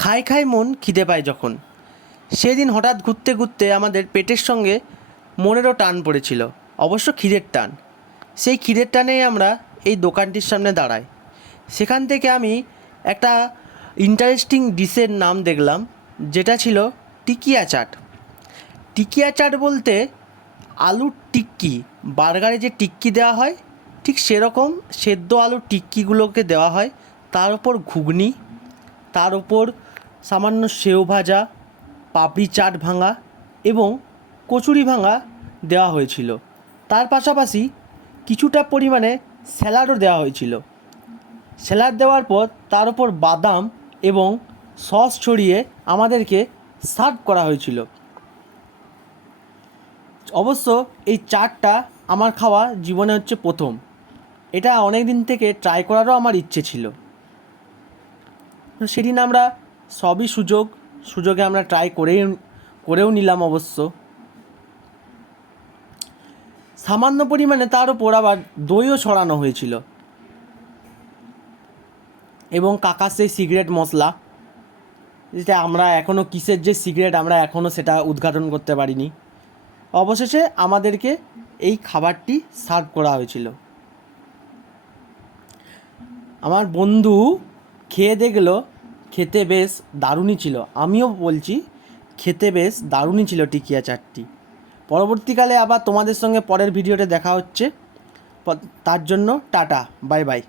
খাই খাই মন খিদে পায় যখন। সেদিন হঠাৎ ঘুরতে ঘুরতে আমাদের পেটের সঙ্গে মনেরও টান পড়েছিল, অবশ্য খিদের টান। সেই খিদের টানেই আমরা এই দোকানটির সামনে দাঁড়াই। সেখান থেকে আমি একটা ইন্টারেস্টিং ডিশের নাম দেখলাম, যেটা ছিল টিকিয়া চাট। টিকিয়া চাট বলতে আলুর টিক্কি, বার্গারে যে টিক্কি দেওয়া হয় ঠিক সেরকম সেদ্ধ আলুর টিক্কিগুলোকে দেওয়া হয়, তার ওপর ঘুগনি, তার ওপর সামান্য সেও ভাজা, পাপড়ি চাট ভাঙা এবং কচুরি ভাঙা দেওয়া হয়েছিল। তার পাশাপাশি কিছুটা পরিমাণে স্যালাডও দেওয়া হয়েছিল। স্যালাড দেওয়ার পর তার উপর বাদাম এবং সস ছড়িয়ে আমাদেরকে সার্ভ করা হয়েছিল। অবশ্য এই চাটটা আমার খাওয়া জীবনে হচ্ছে প্রথম। এটা অনেক দিন থেকে ট্রাই করারও আমার ইচ্ছে ছিল। সেদিন আমরা সবই সুযোগে আমরা ট্রাই করেও নিলাম। অবশ্য সামান্য পরিমাণে তার উপর আবার দইও ছড়ানো হয়েছিল এবং কাকা সেই সিগারেট মশলা, যেটা আমরা এখনও কিসের যে সিগারেট আমরা এখনও সেটা উদ্ঘাটন করতে পারিনি। অবশেষে আমাদেরকে এই খাবারটি সার্ভ করা হয়েছিল। আমার বন্ধু খেয়ে দেখলো, খেতে বেশ দারুণই ছিল। আমিও বলছি খেতে বেশ দারুণই ছিল টিকিয়া চাটটি। পরবর্তীকালে আবার তোমাদের সঙ্গে পরের ভিডিওতে দেখা হচ্ছে। তার জন্য টাটা, বাই বাই।